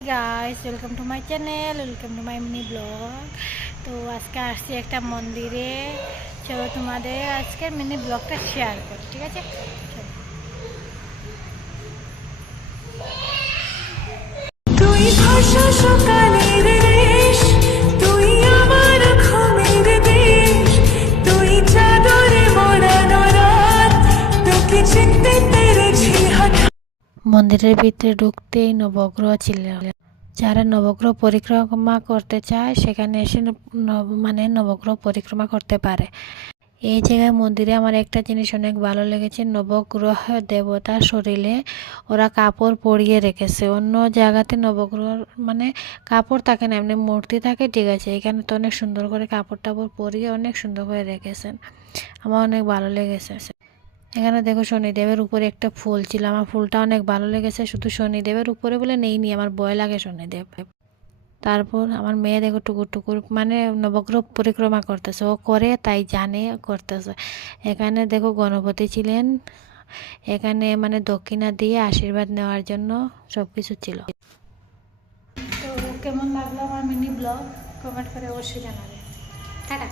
Guys, welcome to my channel, welcome to my mini blog. তো আজকে আসছি একটা মন্দিরে। চলো তোমাদের আজকের মিনি ব্লগটা শেয়ার করি, ঠিক আছে? চলো। তুই ভাষা সকালের দেশ, তুই আমার ঘুমের দেশ, তুই চাদরে মোড়ানো রাত, তোকে চিনতে পেরেছি হঠাৎ। মন্দিরের ভিতরে ঢুকতেই নবগ্রহ ছিল। যারা নবগ্রহ পরিক্রমা করতে চায় সেখানে এসে নবগ্রহ পরিক্রমা করতে পারে। এই জায়গায় মন্দিরে আমার একটা জিনিস অনেক ভালো লেগেছে, নবগ্রহ দেবতার শরীরে ওরা কাপড় পরিয়ে রেখেছে। অন্য জায়গাতে নবগ্রহ কাপড় থাকে না, এমনি মূর্তি থাকে, ঠিক আছে। এখানে তো অনেক সুন্দর করে কাপড় টাপড় পরিয়ে অনেক সুন্দর করে রেখেছেন, আমার অনেক ভালো লেগেছে। এখানে দেখো শনিদেবের উপরে একটা ফুল ছিল, আমার ফুলটা অনেক ভালো লেগেছে। শুধু শনিদেবের উপরে বলে নেই, আমার ভয় লাগে শনিদেব। তারপর আমার মেয়ে দেখো টুকুর টুকুর নবগ্রহ পরিক্রমা করতেছে, ও করে তাই জানে করতেছে। এখানে দেখো গণপতি ছিলেন, এখানে দক্ষিণা দিয়ে আশীর্বাদ নেওয়ার জন্য সব কিছু ছিল। তো কেমন লাগলো আমার মিনি ব্লগ কমেন্ট করে অবশ্যই জানাবে। টাটা।